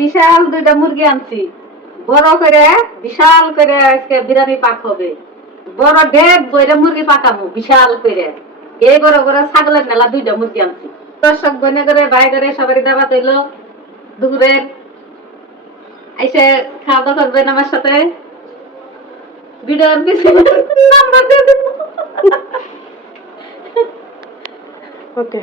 বিশাল দুইটা মুরগি আনছি, বড় করে বিশাল করে আজকে বিরিয়ানি পাক হবে। বড় ঢেক বইরা মুরগি পাকাবো বিশাল করে। এই বড় বড় ছাগলের মেলা দুইটা মুরগি আনছি। দর্শক বনে করে ভাই করে সবারই দাওয়াত হইলো দুপুরের। এসে খাওয়া দাওয়া করবেন আমার সাথে। ভিডিওর পিছনে নাম্বার দিয়ে দেব। ওকে।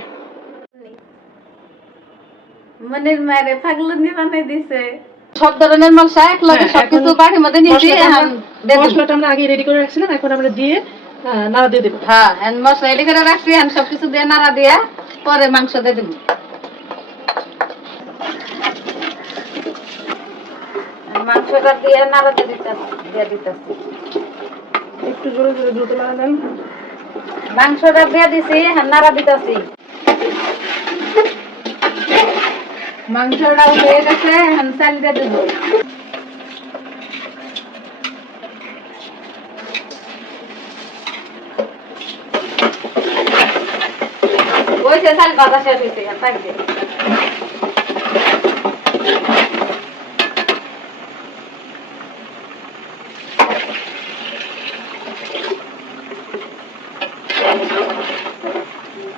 মনের মায়ের পাগলনি বানাই দিছে। সব ধরনের মশলা এক লগে সবকিছু বাড়ির মধ্যে নিয়েছি। মশলাটা আমরা আগে রেডি করে রাখছিলাম, এখন আমরা দিয়ে নাড়া দিয়ে দেবো। হ্যাঁ, মশলা রেডি করে রাখছি, সবকিছু দিয়ে নাড়া দিয়ে পরে মাংস দিয়ে দেবো। মাংসটা দিয়ে নাড়া দিয়ে দিতেছি। একটু জোরে জোরে দ্রুত নাড়া দেন। মাংসটা দিয়ে দিছি, নাড়া দিতেছি। মাংসটা হয়ে গেছে, চাল দিয়ে দেবো। ওই যে চাল বাতা শেষ হয়েছে, থাকবে।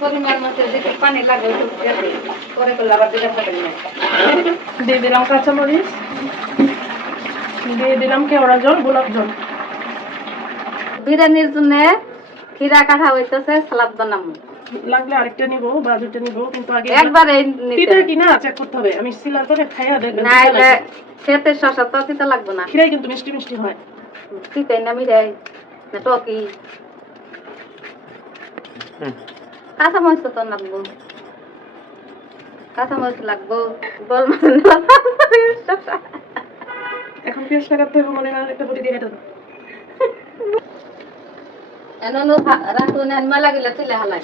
পরিমাণ মতো যেটু পানি লাগে পরে করলে আবার দিতে পারেন না। দিয়ে দিলাম কাঁচামরিচ, দিয়ে দিলাম কেওড়া জল, গোলাপ জল। বিরিয়ানির জন্য খিরা কাটা হইতেছে, সালাদ বানাবো। লাগলে আরেকটা নিব বা দুইটা নিব, কিন্তু আগে একবারে তিতা কি না চেক করতে হবে। আমি সিলার করে খাইয়া দেখবেন। না এটা খেতে শসা তো তিতা লাগবে না। খিরাই কিন্তু মিষ্টি মিষ্টি হয়। তিতাই না মিরাই না টকি। কাঁচা মরিচ তো লাগবো, কাঁচা মরিচ লাগবো। বল এখন পেঁয়াজ লাগাতে হবে, মনে না একটা বটি দিয়ে কেটে দাও। এনো রাখুন এনমা লাগিলে তুলে হালাই।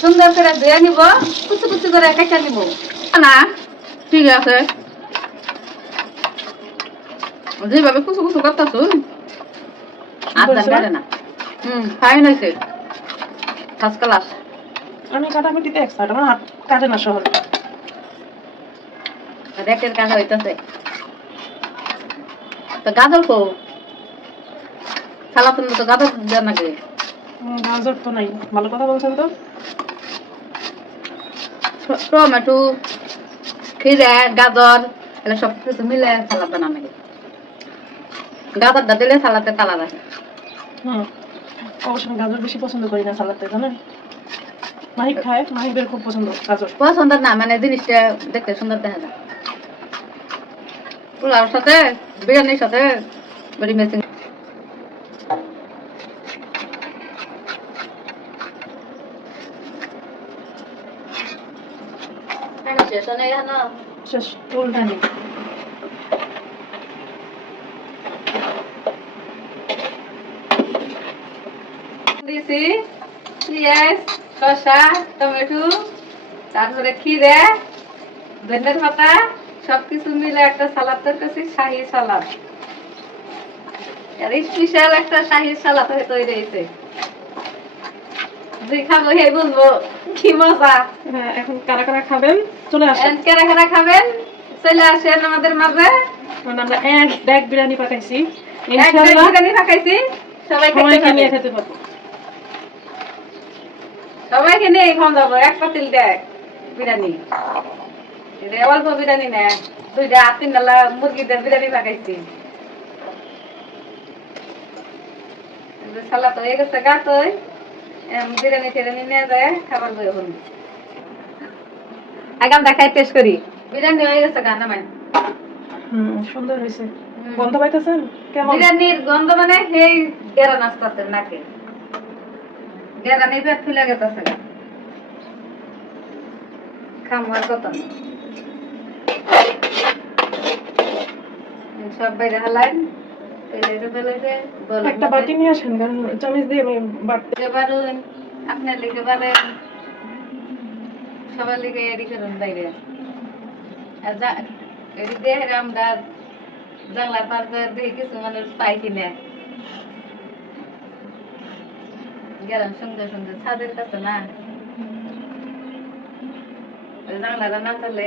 সুন্দর করে ধুয়ে নিব, কুচি কুচি করে কেটে নিব। না ঠিক আছে, যেভাবে কুচু কুচু করতেছুন না। ফাইন হয়েছে, ফার্স্ট ক্লাস। আমি কাটাকুটিতে এক্সপার্ট, আমার হাত কাটে না সহজ। রেটের কাজ হইতেছে। তো গাজর কো সালাতুন তো গাজর দেন নাকি? গাজর তো নাই। ভালো কথা বলছেন তো। টমেটো, খিরা, গাজর এগুলো সব কিছু মিলে সালাদ বানানো লাগে। গাজরটা দিলে সালাতে কালার আসে। অবশ্য গাজর বেশি পছন্দ করি না সালাদে, জানেন। মাহিক খায়, মাহিকদের খুব পছন্দ গাজর। পছন্দ না, মানে জিনিসটা দেখতে সুন্দর দেখা যায়। পোলাওর সাথে বিরিয়ানির সাথে বড়ি মেশিং। শেষ উল্টা নেই। দিয়েছি পেঁয়াজ, শসা, টমেটো, তারপরে খিরে, ধনের পাতা সবকিছু মিলে একটা সালাদ তৈরি, শাহী সালাদ। আর স্পেশাল একটা শাহী সালাদ তৈরি হয়েছে। দুই খাবো হে বলবো কি মজা। এখন কারা কারা খাবেন চলে আসেন। কারা কারা খাবেন চলে আসেন আমাদের মাঝে। আমরা এক ব্যাগ বিরিয়ানি পাকাইছি, ইনশাআল্লাহ বিরিয়ানি পাকাইছি, সবাইকে নিয়ে খেতে পারবো। সবাইকে নিয়ে খাওয়া যাবো। এক পাতিল দেখ বিরিয়ানি, অল্প বিরিয়ানি না, দুইটা তিন ডালা মুরগিদের বিরিয়ানি পাকাইছি। সালাদ হয়ে গেছে গাতই, বিরিয়ানি টিরিয়ানি নিয়ে যায় খাবার বই হল। আগে আমরা খাই টেস্ট করি। বিরিয়ানি হয়ে গেছে গা নামাই। সুন্দর হয়েছে। গন্ধ পাইতেছেন কেমন? বিরিয়ানির গন্ধ মানে সেই গেরান আসতেছে নাকে, গেরানি পেট ফুলে গেছে। খামার কত সব বাইরে হালাই। একটা বাটি নিয়ে আসেন, কারণ চামচ দিয়ে আমি বাটতে পারুন। আপনার লিখে পারেন, সবার লিখে এডি করুন বাইরে। আর এডি দিয়ে আমরা জানলার পার করে দিয়ে কিছু মানুষ পাই কিনে গেলাম সুন্দর সুন্দর ছাদের কাছে না। জাংলা রান্না করলে